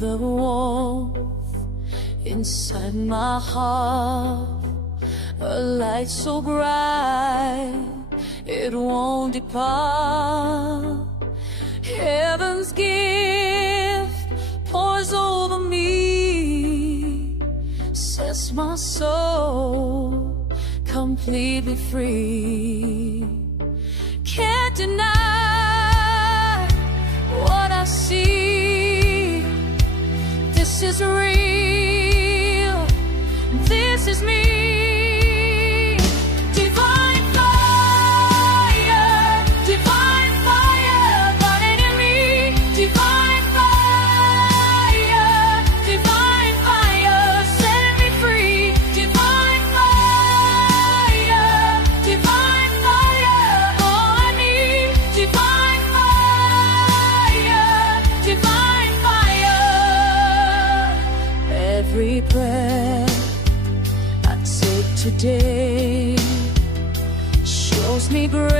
the warmth inside my heart, a light so bright it won't depart. Heaven's gift pours over me, sets my soul completely free. Can't deny what I see. This is real, this is me. Every breath I take today shows me grace.